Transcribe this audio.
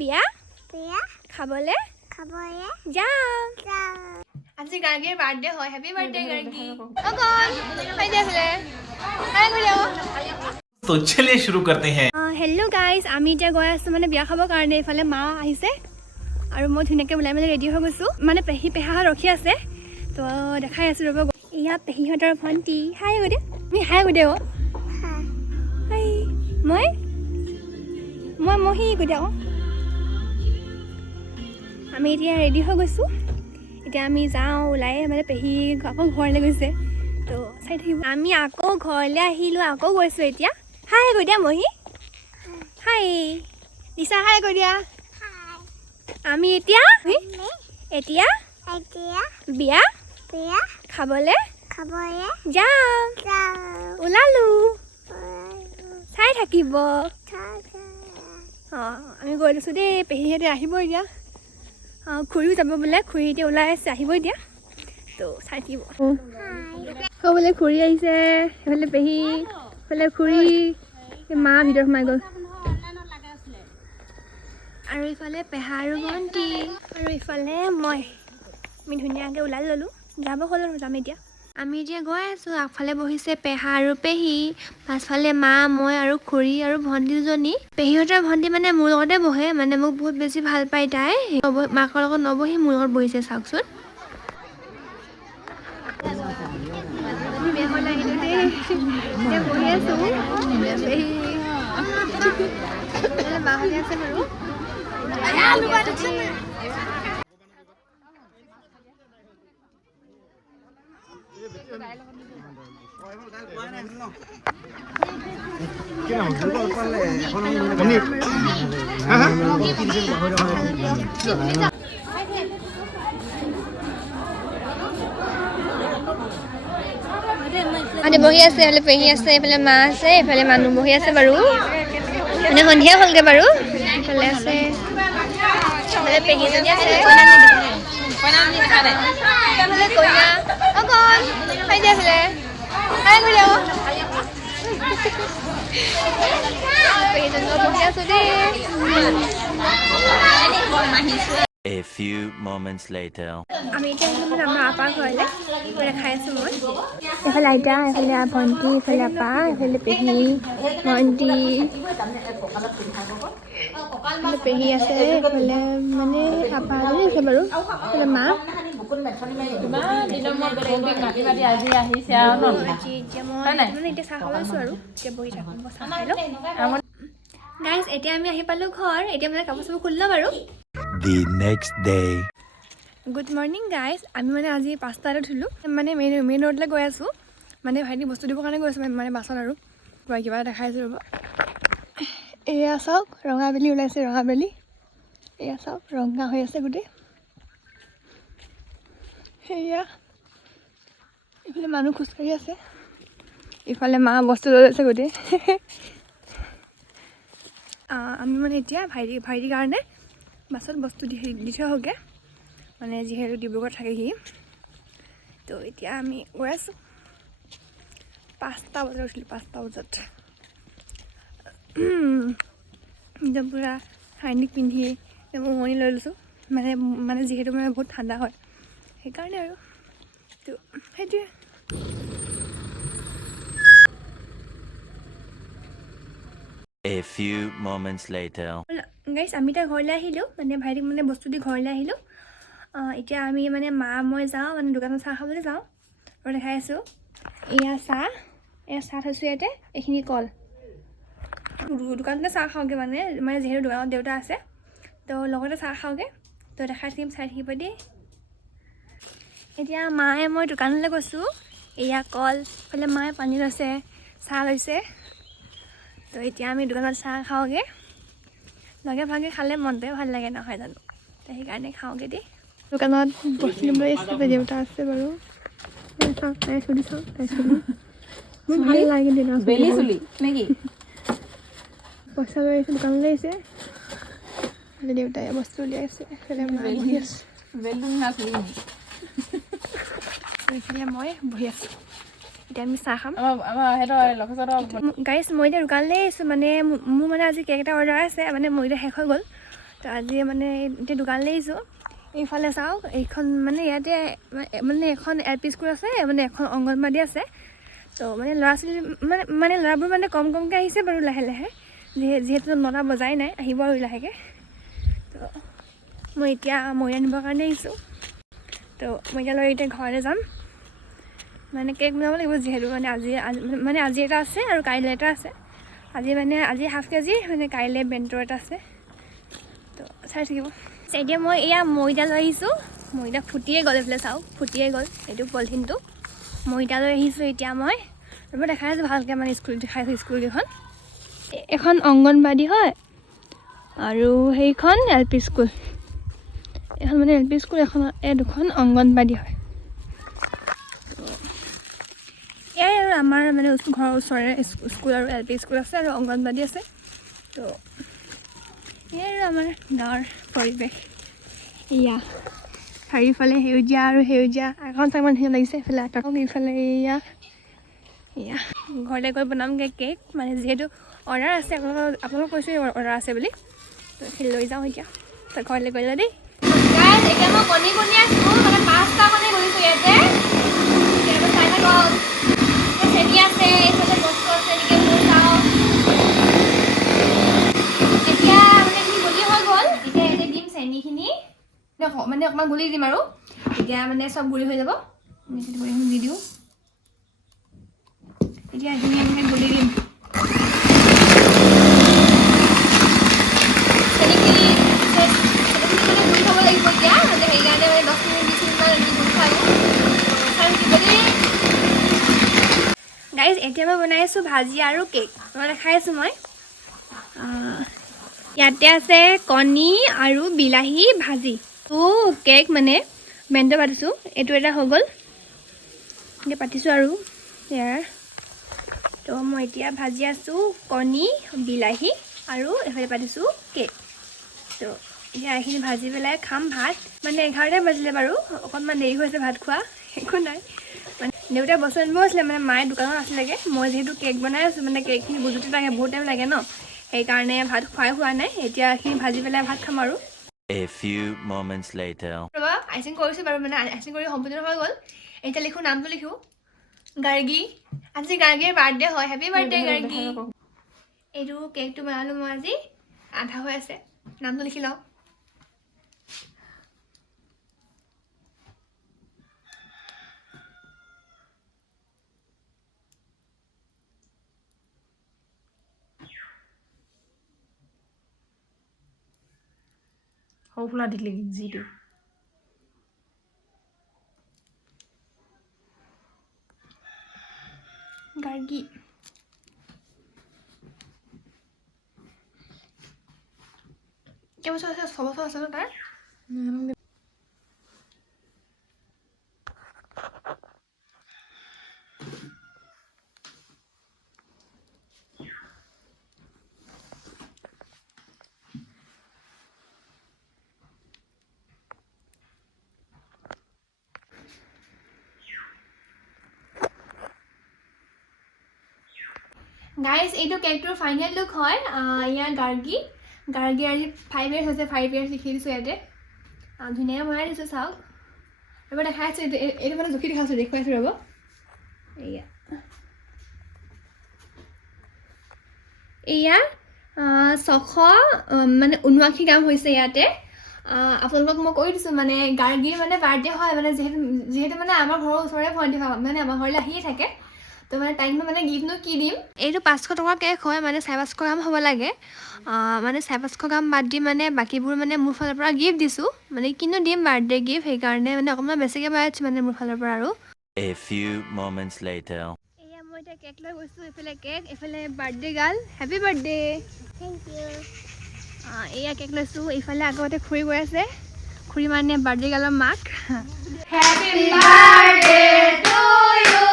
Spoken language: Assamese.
বিয়া খাবলে যাম। আজি গাৰ্গীৰ বাৰ্থডে হয়। Happy birthday Gargi. तो चलिए शुरू करते हैं। হেল্ল' গাইজ, আমি এতিয়া গৈ আছোঁ মানে বিয়া খাবৰ কাৰণে। এইফালে মা আহিছে আৰু মই ধুনীয়াকৈ ওলাই মেলি ৰেডি হৈ গৈছোঁ। মানে পেহী পেহাহঁত ৰখি আছে, তো দেখাই আছোঁ ৰ'ব। এয়া পেহীহঁতৰ ভণ্টি। হাই গৈ দে, তুমি হাই গৈ দে। হাই মই সি গৈ দে। আমি এতিয়া ৰেডি হৈ গৈছোঁ। এতিয়া আমি যাওঁ ওলাই, মানে পেহী আকৌ ঘৰলৈ গৈছে, তো চাই থাকিব। আমি আকৌ ঘৰলৈ আহিলোঁ, আকৌ গৈছোঁ এতিয়া। হাই গৈ দিয়া মহি। হাই দিছা, হাই গৈ দিয়া। আমি এতিয়া বিয়া খাবলে যাম। ওলালো, চাই থাকিব। আমি গৈ লৈছোঁ দেই। পেহীহঁতে আহিব এতিয়া। খুৰীও যাব বোলে, খুৰী এতিয়া ওলাই আছে, আহিব এতিয়া, তো চাই থাকিব। বোলে খুৰী আহিছে, সেইফালে পেহী, সেইফালে খুৰী, মা ভিতৰত সোমাই গ'ল। আৰু ইফালে পেহা আৰু ভণ্টি, আৰু ইফালে মই। আমি ধুনীয়াকৈ ওলাই ল'লোঁ, যাব হ'ল আৰু যাম এতিয়া। আমি এতিয়া গৈ আছোঁ। আগফালে বহিছে পেহা আৰু পেহী, পাছফালে মা, মই আৰু খুৰী আৰু ভণ্টি দুজনী। পেহীহঁতৰ ভণ্টি মানে মোৰ লগতে বহে, মানে মোক বহুত বেছি ভাল পায় তাই। মাকৰ লগত নবহি মোৰ লগত বহিছে, চাওকচোন। বহি আছোঁ, বাহঁতে আছে বাৰু। বহি আছে, এইফালে পেহী আছে, এইফালে মা আছে, এইফালে মানুহ বহি আছে বাৰু। মানে সন্ধিয়া হ'লগৈ বাৰু। এইফালে আছে পেহীজনী আছে, A few moments later. আমি এতিয়া আমাৰ আপাৰ ঘৰলৈ খাই আছোঁ মই। এইফালে আইতা, এইফালে ভণ্টি, এইফালে আপা, এইফালে পেহী, ভণ্টি, পেহী আছে, এইফালে মানে আপা এজনী আছে বাৰু, এইফালে মা। এতিয়া চাহ খাব আছোঁ আৰু এতিয়া বহি থাকোঁ, চাহ খাই লওঁ। গাইজ, এতিয়া আমি আহি পালোঁ ঘৰ। এতিয়া মানে কাপোৰ চাপোৰ খুলি ল'ম বাৰু। The next day. Good morning guys. আমি মানে আজি 5টাত উঠিলোঁ, মানে মেইন ৰোডলৈ গৈ আছোঁ। মানে ভাইটি বস্তু দিবৰ কাৰণে গৈ আছোঁ, মানে বাছত আৰু কিবা এটা দেখাইছোঁ ৰ'ব। এয়া চাওক, ৰঙাবেলি ওলাইছে, ৰঙাবেলি। এয়া চাওক, ৰঙা হৈ আছে গোটেই। সেয়া ইফালে মানুহ খোজকাঢ়ি আছে, ইফালে মা বস্তু লৈ আছে গোটেই। আমি মানে এতিয়া ভাইটিৰ কাৰণে বাছত বস্তু দি থৈ আহোঁগৈ, মানে যিহেতু ডিব্ৰুগড়ত থাকেহি। তো এতিয়া আমি গৈ আছোঁ। 5টা বজাত উঠিলোঁ, 5টা বজাত। একদম পূৰা হাইনেক পিন্ধি উমনি লৈ লৈছোঁ, মানে যিহেতু মানে বহুত ঠাণ্ডা হয় সেইকাৰণে আৰু। তো সেইটোৱে। A few moments later. Guys, আমি এতিয়া ঘৰলৈ আহিলোঁ, মানে ভাইটিক মানে বস্তু দি ঘৰলৈ আহিলোঁ। এতিয়া আমি মানে মা মই যাওঁ, মানে দোকানত চাহ খাবলৈ যাওঁ আৰু দেখাই আছোঁ। এয়া চাহ থৈছোঁ ইয়াতে, এইখিনি কল। দোকানতে চাহ খাওঁগৈ, মানে যিহেতু দোকানত দেউতা আছে, তো লগতে চাহ খাওঁগৈ। তো দেখাই থাকিম, চাই থাকিব দেই। এতিয়া মায়ে মই দোকানলৈ গৈছোঁ। এয়া কল, এইফালে মায়ে পানী লৈছে, চাহ লৈছে। তো এতিয়া আমি দোকানত চাহ খাওঁগৈ। লগে ভাগে খালে মনটোৱে ভাল লাগে, নহয় জানো? তো সেইকাৰণে খাওঁগৈ দেই। দোকানত বস্তু নিবলৈ আহিছে, দেউতা আছে বাৰু। চাওক, তাই চুলি চাওক, তাই চুলি মোৰ ভাল লাগে দেউতা চুলি নেকি? পইচা লৈ আহিছে, দোকানলৈ আহিছে। দেউতাই বস্তু উলিয়াইছে, এইফালে মা বহি আছে, এইফালে মই বহি আছোঁ। এতিয়া আমি চাহ খাম। গাইজ, মই এতিয়া দোকানলৈ আহিছোঁ, মানে মোৰ মানে আজি কেক এটা অৰ্ডাৰ আছে, মানে মোৰ এতিয়া শেষ হৈ গ'ল। তো আজি মানে এতিয়া দোকানলৈ আহিছোঁ এইফালে চাওক এইখন মানে ইয়াতে মানে এখন LP স্কুল আছে মানে এখন অংগনবাদী আছে তো মানে ল'ৰা ছোৱালী মানে ল'ৰাবোৰ মানে কমকৈ আহিছে বাৰু লাহে লাহে যিহেতু 9টা বজাই নাই আহিব আৰু লাহেকৈ তো মই এতিয়া মৈ আনিবৰ কাৰণে আহিছোঁ তো মই এতিয়া ঘৰলৈ যাম মানে কেক বনাব লাগিব যিহেতু মানে আজি এটা আছে আৰু কাইলৈ এটা আছে আজি ½ কেজি মানে কাইলৈ বেণ্টৰ এটা আছে তো চাই থাকিব এতিয়া মই এয়া মৈদা লৈ আহিছোঁ মৈদা ফুটিয়ে গ'ল এইফালে চাওক ফুটিয়ে গ'ল এইটো পলিথিনটো মৈদা লৈ আহিছোঁ এতিয়া মই দেখাই আছোঁ ভালকৈ মানে দেখাইছোঁ স্কুলকেইখন এখন অংগনবাদী হয় আৰু সেইখন LP স্কুল এখন মানে LP স্কুল এখন দুখন অংগনবাদী হয় এয়াই আৰু আমাৰ মানে ঘৰৰ ওচৰৰে স্কুল আৰু LP স্কুল আছে আৰু অংগনবাদী আছে তো এয়াই আৰু আমাৰ গাঁৱৰ পৰিৱেশ এয়া চাৰিওফালে সেউজীয়া আৰু সেউজীয়া এখন চাইমান ধুনীয়া লাগিছে এইফালে আকাশক এইফালে এয়া ঘৰলৈ গৈ বনামগৈ কেক মানে যিহেতু অৰ্ডাৰ আছে আপোনালোকক কৈছোঁ অৰ্ডাৰ আছে বুলি তো সেই লৈ যাওঁ এতিয়া তো ঘৰলৈ গ'লে দেই এতিয়া মই কণী আছোঁ মানে 5টা কণী কৰিছোঁ ইয়াতে চাই থাকক চেনি আছে এইফালে বস্তু আছে এনেকৈ মোৰ চাওঁ এতিয়া মানে এইখিনি গলি হৈ গ'ল এতিয়া ইয়াতে দিম চেনিখিনি মানে অকণমান গুলি দিম আৰু এতিয়া মানে চব গুড়ি হৈ যাব গুড়িখিনি দি দিওঁ এতিয়া এইখিনি এনেকৈ গুলি দিম চেনিখিনি মানে গুলি থ'ব লাগিব এতিয়া মানে সেইকাৰণে মানে 10 মিনিট 20 মিনিটমান গুলি থ'ব গাইজ এতিয়া মই বনাই আছোঁ ভাজি আৰু কেক মই দেখাই আছোঁ মই ইয়াতে আছে কণী আৰু বিলাহী ভাজি তো কেক মানে বেণ্ট পাতিছোঁ এইটো এটা হৈ গ'ল এনেকৈ পাতিছোঁ আৰু ইয়াৰ তো মই এতিয়া ভাজি আছোঁ কণী বিলাহী আৰু এইফালে পাতিছোঁ কেক তো এতিয়া এইখিনি ভাজি পেলাই খাম ভাত মানে 11টা বাজিলে বাৰু অকণমান দেৰি হৈছে ভাত খোৱা একো নাই মানে দেউতাই বস্তু আনিব আছিলে মানে মায়ে দোকানত আছিলেগৈ মই যিহেতু কেক বনাই আছোঁ মানে কেকখিনি বুজোতে লাগে বহুত টাইম লাগে ন সেইকাৰণে ভাত খোৱাই হোৱা নাই এতিয়া এইখিনি ভাজি পেলাই ভাত খাম আৰু A few moments later. ৰ'বা আইচিং কৰিছোঁ বাৰু মানে আইচিং কৰি সম্পূৰ্ণ হৈ গ'ল এতিয়া লিখোঁ নামটো লিখোঁ গাৰ্গী আজি গাৰ্গীৰ বাৰ্থডে হয় হেপী বাৰ্থডে গাৰ্গী এইটো কেকটো বনালোঁ মই আজি আধা হৈ আছে নামটো লিখি লওঁ সৰু ফুলা দিলে যিটো গাৰ্গী কেইবছৰ আছে 6 বছৰ আছে ন তাৰ গাইজ এইটো কেকটোৰ ফাইনেল লুক হয় ইয়াৰ গাৰ্গী আজি 5 years হৈছে 5 years লিখি দিছোঁ ইয়াতে ধুনীয়াকৈ বনাই দিছোঁ চাওক এবাৰ দেখাই আছোঁ এইটো মানে জুখি দেখাইছোঁ দেখুৱাইছোঁ ৰ'ব এয়া 679 মানে 79 গ্ৰাম হৈছে ইয়াতে আপোনালোকক মই কৈ দিছোঁ মানে গাৰ্গীৰ মানে বাৰ্থডে হয় মানে যিহেতু মানে আমাৰ ঘৰৰ ওচৰৰে ভণ্টি হয় মানে আমাৰ ঘৰলৈ আহিয়ে থাকে তো মানে তাইক মানে গিফ্টনো কি দিম এইটো 500 টকাৰ কেক হয় মানে 550 গ্ৰাম হ'ব লাগে মানে 550 গ্ৰাম বাদ দি মানে বাকীবোৰ মানে মোৰ ফালৰ পৰা গিফ্ট দিছোঁ মানে কিনো দিম বাৰ্থডে গিফ্ট সেইকাৰণে মানে অকণমান বেছিকৈ বনাইছোঁ মানে মোৰ ফালৰ পৰা আৰু A few moments later. এয়া মই এতিয়া কেক লৈ গৈছোঁ এইফালে কেক এইফালে birthday girl happy birthday thank you এয়া কেক লৈছোঁ এইফালে আগতে খুৰী গৈ আছে খুৰী মানে বাৰ্থডে গাৰ্লৰ মাক হেপী বাৰ্থডে টু ইউ